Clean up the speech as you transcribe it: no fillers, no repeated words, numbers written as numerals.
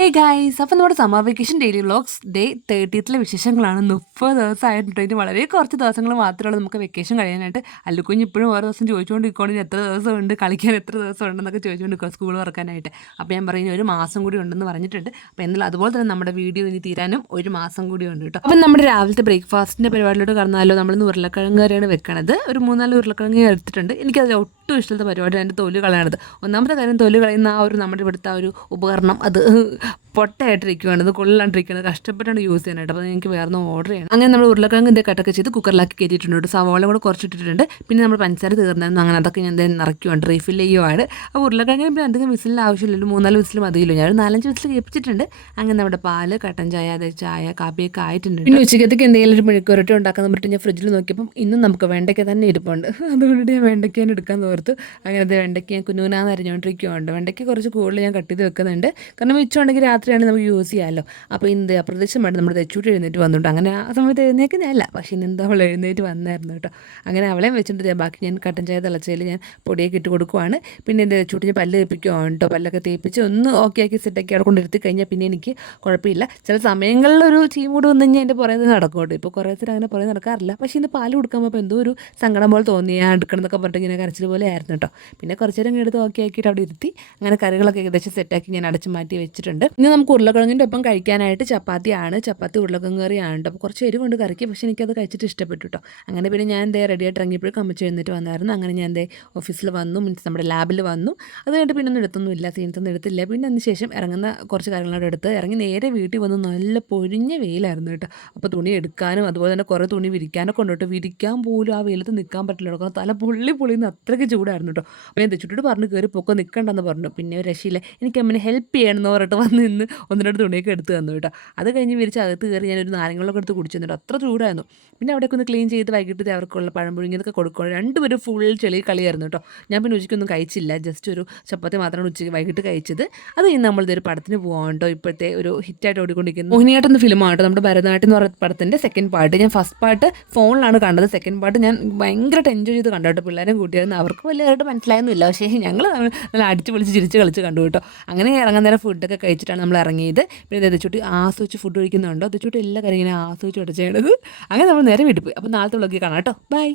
Hey guys, അപ്പോൾ നമ്മുടെ summer vacation daily vlogs day 30th വിശേഷങ്ങളാണ്. 30 ദിവസമായിട്ടുണ്ട്. ഇനി വളരെ കുറച്ച് ദിവസങ്ങൾ മാത്രമേ ഉള്ളൂ നമുക്ക് വെക്കേഷൻ കഴിയാനായിട്ട്. അല്ലുക്കുഞ്ഞ് ഇപ്പോഴും ഓരോ ദിവസം ചോദിച്ചുകൊണ്ടിരിക്കുകയാണ്, ഇനി എത്ര ദിവസമുണ്ട്, കളിക്കാൻ എത്ര ദിവസം ഉണ്ടെന്നൊക്കെ ചോദിച്ചുകൊണ്ടിരിക്കുക സ്കൂൾ തുറക്കാനായിട്ട്. അപ്പോൾ ഞാൻ പറയുന്നത് ഒരു മാസം കൂടി ഉണ്ടെന്ന് പറഞ്ഞിട്ടുണ്ട്. അപ്പോൾ എന്നാലും അതുപോലെ തന്നെ നമ്മുടെ വീഡിയോ ഇനി തീരാനും ഒരു മാസം കൂടി ഉണ്ട് കേട്ടോ. അപ്പം നമ്മുടെ രാവിലത്തെ ബ്രേക്ക്ഫാസ്റ്റിൻ്റെ പരിപാടിയിലോട്ട് കടന്നാലോ. നമ്മൾ ഉരുളക്കിഴങ്ങ് കറിയാണ് വെക്കണത്. ഒരു 3-4 ഉരുളക്കിഴങ്ങ് എടുത്തിട്ടുണ്ട്. എനിക്കത് ഒട്ടും ഇഷ്ടത്തെ പരിപാടി അതിൻ്റെ തൊലി കളയണത്. ഒന്നാമത്തെ കാര്യം, തൊലി കളയുന്ന ആ ഒരു നമ്മുടെ ഇവിടുത്തെ ആ ഒരു ഉപകരണം അത് പൊട്ടയായിട്ടിരിക്കുകയാണ്, അത് കൊള്ളാണ്ടിരിക്കുകയാണ്, കഷ്ടപ്പെട്ടാണ് യൂസ് ചെയ്യാനായിട്ട്. അപ്പോൾ എനിക്ക് വേറെ ഓർഡർ ചെയ്യണം. അങ്ങനെ നമ്മൾ ഉരുളക്കിഴങ്ങ് ഇതേ കട്ടൊക്കെ ചെയ്ത് കുക്കറിലാക്കി കയറ്റിയിട്ടുണ്ട്. സവാള കൂടെ കുറച്ചിട്ടിട്ടുണ്ട്. പിന്നെ നമ്മൾ പഞ്ചസാര തീർന്നായിരുന്നു. അങ്ങനെ അതൊക്കെ ഞാൻ നിറയ്ക്കുവാണ്, റീഫിൽ ചെയ്യുവാണ്. അപ്പോൾ ഉരുളക്കിഴങ്ങിന് പിന്നെ അധികം വിസിലിൻ്റെ ആവശ്യമില്ലല്ലോ, 3-4 വിസിൽ മതിയല്ലോ. ഞാൻ ഒരു 4-5 വിസിൽ കേൾപ്പിച്ചിട്ടുണ്ട്. അങ്ങനെ നമ്മുടെ പാല്, കട്ടൻ ചായ, അതായത് ചായ, കാപ്പിയൊക്കെ ആയിട്ടുണ്ട്. പിന്നെ ഉച്ചക്കത്തേക്ക് എന്തെങ്കിലും ഒരു മെഴുക്കുരട്ടി ഉണ്ടാക്കാൻ പറ്റും. ഞാൻ ഫ്രിഡ്ജിൽ നോക്കിയപ്പം ഇന്നും നമുക്ക് വെണ്ടയ്ക്ക തന്നെ ഇരിപ്പുണ്ട്. അതുകൊണ്ട് ഞാൻ വെണ്ടയ്ക്ക എടുക്കാൻ തോർത്തു. അങ്ങനെ അത് വെണ്ടയ്ക്ക ഞാൻ കുനുകുനാന്ന് അരിഞ്ഞുകൊണ്ടിരിക്കുകയുണ്ട്. വെണ്ടയ്ക്ക് കുറച്ച് കൂടുതൽ ഞാൻ കട്ട് ചെയ്ത് വെക്കുന്നുണ്ട്. കാരണം മിച്ചമുണ്ടെങ്കിൽ രാത്രിയാണ് നമുക്ക് യൂസ് ചെയ്യാമല്ലോ. അപ്പോൾ ഇന്ന് അപ്രതീക്ഷിതമായിട്ട് നമ്മുടെ തെച്ചൂട്ടി എഴുന്നേറ്റ് വന്നിട്ട്, അങ്ങനെ ആ സമയത്ത് എഴുന്നേക്കുന്നതല്ല, പക്ഷേ ഇന്നെന്താ അവൾ എഴുന്നേറ്റ് വന്നായിരുന്നു കേട്ടോ. അങ്ങനെ അവളെയും വെച്ചിട്ട് ബാക്കി ഞാൻ കട്ടൻ ചായ തിളച്ചതിൽ ഞാൻ പൊടിയൊക്കെ ഇട്ട് കൊടുക്കുവാണ്. പിന്നെ എൻ്റെ തെച്ചൂട്ടി ഞാൻ പല്ല് തേപ്പിക്കുവാണ് കേട്ടോ. പല്ലൊക്കെ തേപ്പിച്ച് ഒന്ന് ഓക്കെ ആക്കി സെറ്റാക്കി അവിടെ കൊണ്ടിരുത്തി കഴിഞ്ഞാൽ പിന്നെ എനിക്ക് കുഴപ്പമില്ല. ചില സമയങ്ങളിലൊരു ചീം കൂടി വന്നു കഴിഞ്ഞാൽ എൻ്റെ പുറകെ നടക്കും കേട്ടോ. ഇപ്പോൾ കുറേ നേരം അങ്ങനെ പുറകെ നടക്കാറില്ല. പക്ഷേ ഇന്ന് പാല് കൊടുക്കാൻ പോയപ്പോൾ എന്തോ ഒരു സങ്കടം പോലെ തോന്നി, ഞാൻ എടുക്കണം എന്നൊക്കെ പറഞ്ഞിട്ട് ഇങ്ങനെ കരച്ചിൽ പോലെ ആയിരുന്നു കേട്ടോ. പിന്നെ കുറച്ച് നേരം എടുത്ത് ഓക്കെ ആക്കിയിട്ട് അവിടെ ഇരുത്തി. അങ്ങനെ കറികളൊക്കെ ഏകദേശം സെറ്റാക്കി ഞാൻ അടച്ച് മാറ്റി വെച്ചിട്ടുണ്ട്. ഇനി നമുക്ക് ഉരുളക്കിഴങ്ങിൻ്റെ ഒപ്പം കഴിക്കാനായിട്ട് ചപ്പാത്തിയാണ്. ചപ്പാത്തി ഉരുളക്കിഴങ്ങ് കറിയാണ് കേട്ടോ. അപ്പോൾ കുറച്ച് എരിവുണ്ട് കറിക്ക്, പക്ഷേ എനിക്കത് കഴിച്ചിട്ട് ഇഷ്ടപ്പെട്ടു കേട്ടോ. അങ്ങനെ പിന്നെ ഞാൻ റെഡിയായിട്ട് ഇറങ്ങിയപ്പോഴും അമ്മച്ചി എഴുന്നേറ്റ് വന്നായിരുന്നു. അങ്ങനെ ഞാൻ ഓഫീസിൽ വന്നു, മീൻസ് നമ്മുടെ ലാബിൽ വന്നു. അത് കഴിഞ്ഞിട്ട് പിന്നെ ഒന്നും എടുത്തൊന്നുമില്ല, സീൻസൊന്നും എടുത്തില്ല. പിന്നെ അതിന് ശേഷം ഇറങ്ങുന്ന കുറച്ച് കാര്യങ്ങളോട് എടുത്ത് ഇറങ്ങി നേരെ വീട്ടിൽ വന്ന്. നല്ല പൊരിഞ്ഞ വെയിലായിരുന്നു കേട്ടോ. അപ്പോൾ തുണി എടുക്കാനും അതുപോലെ തന്നെ കുറേ തുണി വിരിക്കാനൊക്കെ ഉണ്ട് കേട്ടോ. വിരിക്കാൻ പോലും ആ വെയിലത്ത് നിൽക്കാൻ പറ്റില്ല കേട്ടോ. തല പൊള്ളിന്ന് അത്രയ്ക്ക് ചൂടായിരുന്നു കേട്ടോ. അപ്പോൾ ഞാൻ തെച്ചിട്ട് പറഞ്ഞു കയറി പൊക്കെ നിൽക്കണ്ടെന്ന് പറഞ്ഞു. പിന്നെ ഒരു രക്ഷയില്ല, എനിക്ക് അമ്മനെ ഹെൽപ്പ് ചെയ്യണമെന്ന് പറഞ്ഞിട്ട് വന്ന് നിന്ന് 1-2 തുണിയൊക്കെ എടുത്ത് തന്നു കേട്ടോ. അത് കഴിഞ്ഞ് വിരിച്ച് അകത്ത് കയറി ഞാനൊരു നാരങ്ങളൊക്കെ എടുത്ത് കുടിച്ചു തന്നിട്ട് അത്ര ചൂടായിരുന്നു. പിന്നെ അവിടെയൊക്കെ ഒന്ന് ക്ലീൻ ചെയ്ത് വൈകിട്ട് അവർക്കുള്ള പഴം പുഴുങ്ങിയതൊക്കെ കൊടുക്കണം. രണ്ടുപേരും ഫുൾ ചെളി കളിയായിരുന്നു കേട്ടോ. ഞാൻ പിന്നെ ഉച്ചയ്ക്കൊന്നും കഴിച്ചില്ല, ജസ്റ്റ് ഒരു ചപ്പാത്തി മാത്രമാണ് വൈകിട്ട് കഴിച്ചത്. അത് കഴിഞ്ഞ് നമ്മളിതൊരു പടത്തിന് പോകാം കേട്ടോ. ഇപ്പോഴത്തെ ഒരു ഹിറ്റായിട്ട് ഓടിക്കൊണ്ടിരിക്കുന്നത് മോഹിനിയാട്ടം എന്ന ഫിലിമാണ് നമ്മുടെ ഭരതനാട്യം എന്ന് പറയുന്ന പടത്തിൻ്റെ സെക്കൻഡ് പാർട്ട്. ഞാൻ ഫസ്റ്റ് പാർട്ട് ഫോണിലാണ് കണ്ടത്. സെക്കൻഡ് പാർട്ട് ഞാൻ ഭയങ്കരമായിട്ട് എൻജോയ് ചെയ്ത് കണ്ടു കേട്ടോ. പിള്ളേരും കൂട്ടിയായിരുന്നു, അവർക്ക് വലിയതായിട്ട് മനസ്സിലായൊന്നുമില്ല. പക്ഷേ ഞങ്ങൾ നല്ല അടിച്ച് പൊളിച്ച് ചിരിച്ച് കളിച്ച് കണ്ടു കേട്ടോ. അങ്ങനെ ഇറങ്ങാൻ നേരം ഫുഡൊക്കെ കഴിച്ചിട്ടാണ് നമ്മൾ ഇറങ്ങിയത്. പിന്നെ തെച്ചുട്ടി ആസ്വദിച്ച് ഫുഡ് കഴിക്കുന്നുണ്ടോ. തെച്ചുട്ടി എല്ലാ കാര്യം ഇങ്ങനെ ആസ്വദിച്ച് ചെയ്യണത്. അങ്ങനെ നമ്മൾ നേരെ വീട്ടിൽ പോയി. അപ്പോൾ നാളത്തെ വ്ളോഗിൽ കാണാം കേട്ടോ. ബൈ.